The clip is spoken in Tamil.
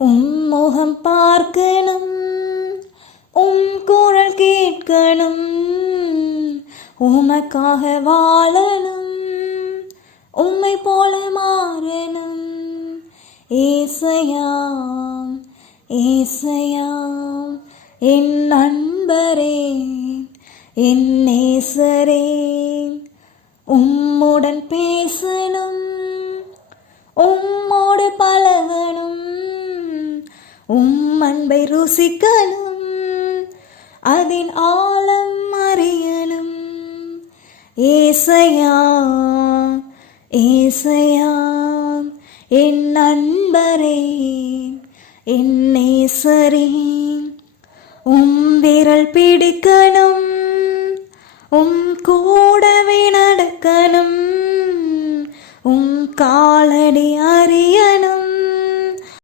முகம் பார்க்கணும், குரல் கேட்கணும், உமக்காக வாழணும், உம்மை போல மாறணும். ஏசையாம் ஏசையாம் என் நண்பரே, என் நேசரே, உம்முடன் பேசணும், உம்மோடு பழகணும், அன்பை ருசிக்கணும், அதன் ஆழம் அறியணும். ஏசையா ஏசையா என் நண்பரே, என் நேசரே, விரல் பிடிக்கணும், கூடவே நடக்கணும், காலடி அறியணும்,